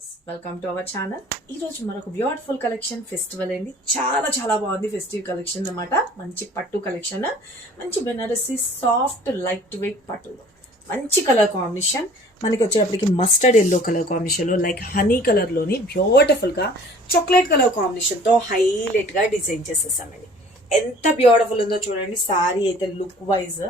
Viewers, welcome to our channel. ఈ రోజు మరొక బ్యూటిఫుల్ కలెక్షన్ ఫెస్టివల్ అండి. చాలా బాగుంది ఫెస్టివ్ కలెక్షన్ అన్నమాట. మంచి పట్టు కలెక్షన్, మంచి బెనారసీ సాఫ్ట్ లైట్ వెయిట్ పట్టులో మంచి కలర్ కాంబినేషన్. మనకి వచ్చేటప్పటికి మస్టర్డ్ ఎల్లో కలర్ కాంబినేషన్ లో లైక్ హనీ కలర్ లోని బ్యూటిఫుల్ గా చాక్లెట్ కలర్ కాంబినేషన్ తో హైలైట్ గా డిజైన్ చేసేసామండి. ఎంత బ్యూటిఫుల్ ఉందో చూడండి. శారీ అయితే లుక్ వైజ్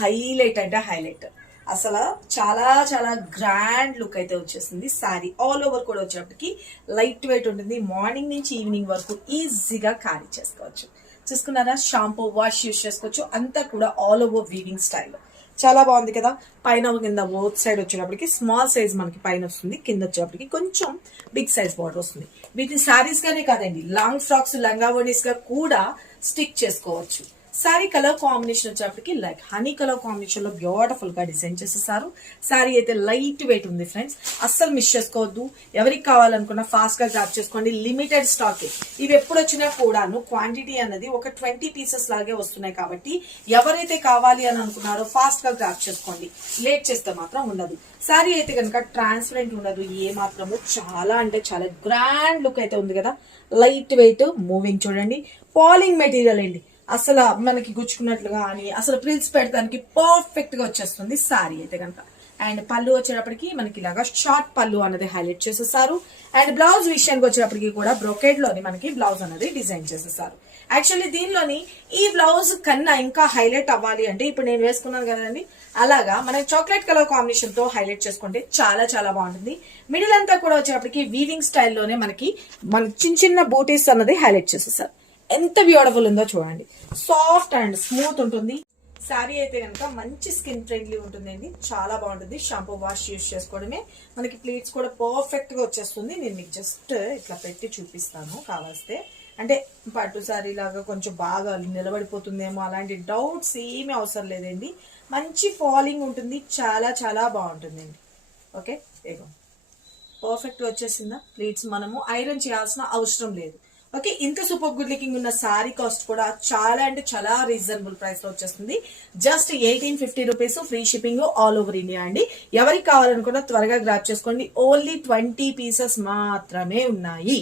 హైలైట్ అంటే హైలైట్. అసలు చాలా గ్రాండ్ లుక్ అయితే వచ్చేసింది. శారీ ఆల్ ఓవర్ కూడా వచ్చేటప్పటికి లైట్ వెయిట్ ఉంటుంది. మార్నింగ్ నుంచి ఈవినింగ్ వరకు ఈజీగా క్యారీ చేసుకోవచ్చు. చూసుకున్నారా, షాంపూ వాష్ యూస్ చేసుకోవచ్చు. అంతా కూడా ఆల్ ఓవర్ వీవింగ్ స్టైల్ చాలా బాగుంది కదా. పైన కింద బోత్ సైడ్ వచ్చేటప్పటికి స్మాల్ సైజ్ మనకి పైన వస్తుంది, కింద వచ్చేటప్పటికి కొంచెం బిగ్ సైజ్ బార్డర్ వస్తుంది. వీటిని శారీస్ గానే కాదండి, లాంగ్ ఫ్రాక్స్ లంగా ఓనీస్ గా కూడా స్టిక్ చేసుకోవచ్చు. శారీ కలర్ కాంబినేషన్ వచ్చేటప్పటికి లైక్ హనీ కలర్ కాంబినేషన్ లో బ్యూటిఫుల్ గా డిజైన్ చేసేసారు. శారీ అయితే లైట్ వెయిట్ ఉంది ఫ్రెండ్స్, అస్సలు మిస్ చేసుకోవద్దు. ఎవరికి కావాలనుకున్నా ఫాస్ట్ గా గ్రాప్ చేసుకోండి. Limited stock. ఇవి ఎప్పుడు వచ్చినా కూడాను క్వాంటిటీ అనేది ఒక 20 పీసెస్ లాగే వస్తున్నాయి కాబట్టి ఎవరైతే కావాలి అని అనుకున్నారో ఫాస్ట్ గా గ్రాప్ చేసుకోండి. లేట్ చేస్తే మాత్రం ఉండదు. శారీ అయితే కనుక ట్రాన్స్పరెంట్ ఉండదు ఏ మాత్రము. చాలా అంటే చాలా గ్రాండ్ లుక్ అయితే ఉంది కదా. లైట్ వెయిట్ మూవింగ్ చూడండి. పాలింగ్ మెటీరియల్ అండి. అసలు మనకి గుచ్చుకున్నట్లుగా అని అసలు ప్రిల్స్ పెడతానికి పర్ఫెక్ట్ గా వచ్చేస్తుంది శారీ అయితే కనుక. అండ్ పళ్ళు వచ్చేటప్పటికి మనకి ఇలాగా షార్ట్ పళ్ళు అనేది హైలైట్ చేసేసారు. అండ్ బ్లౌజ్ విషయానికి వచ్చేటప్పటికి కూడా బ్రొకెట్ లోని మనకి బ్లౌజ్ అనేది డిజైన్ చేసేసారు. యాక్చువల్లీ దీనిలోని ఈ బ్లౌజ్ కన్నా ఇంకా హైలైట్ అవ్వాలి అంటే ఇప్పుడు నేను వేసుకున్నాను కదండి, అలాగా మనకి చాక్లెట్ కలర్ కాంబినేషన్ తో హైలైట్ చేసుకుంటే చాలా బాగుంటుంది. మిడిల్ అంతా కూడా వచ్చేటప్పటికి వీవింగ్ స్టైల్లోనే మనకి మన చిన్న బూటీస్ అన్నది హైలైట్ చేసేసారు. ఎంత బ్యూటిఫుల్ ఉందో చూడండి. సాఫ్ట్ అండ్ స్మూత్ ఉంటుంది. శారీ అయితే కనుక మంచి స్కిన్ ఫ్రెండ్లీ ఉంటుందండి. చాలా బాగుంటుంది. షాంపూ వాష్ యూస్ చేసుకోవడమే. మనకి ప్లీట్స్ కూడా పర్ఫెక్ట్ గా వచ్చేస్తుంది. నేను మీకు జస్ట్ ఇట్లా పెట్టి చూపిస్తాను కావాల్స్తే. అంటే పట్టు శారీ లాగా కొంచెం బాగా నిలబడిపోతుందేమో అలాంటి డౌట్స్ ఏమీ అవసరం లేదండి. మంచి ఫాలింగ్ ఉంటుంది. చాలా బాగుంటుందండి. ఓకే, ఏగో పర్ఫెక్ట్ వచ్చేసిందా. ప్లీట్స్ మనము ఐరన్ చేయాల్సిన అవసరం లేదు. ఓకే, ఇంత సూపర్ గుడ్ లుకింగ్ ఉన్న శారీ కాస్ట్ కూడా చాలా అంటే చాలా రీజనబుల్ ప్రైస్ లో వచ్చేస్తుంది. Just 1850 rupees, free shipping all over India అండి. ఎవరికి కావాలనుకున్నా త్వరగా గ్రాప్ చేసుకోండి. ఓన్లీ 20 పీసెస్ మాత్రమే ఉన్నాయి.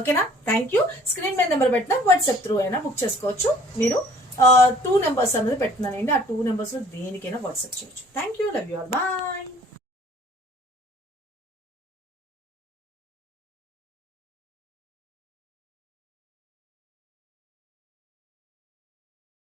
ఓకేనా, థ్యాంక్ యూ. స్క్రీన్ మీద నెంబర్ పెట్టినా వాట్సాప్ త్రూ అయినా బుక్ చేసుకోవచ్చు. మీరు 2 నెంబర్స్ అనేది పెడుతున్నానండి. ఆ 2 నెంబర్స్ దేనికైనా వాట్సాప్ చేయొచ్చు. Thank you, love you all, bye.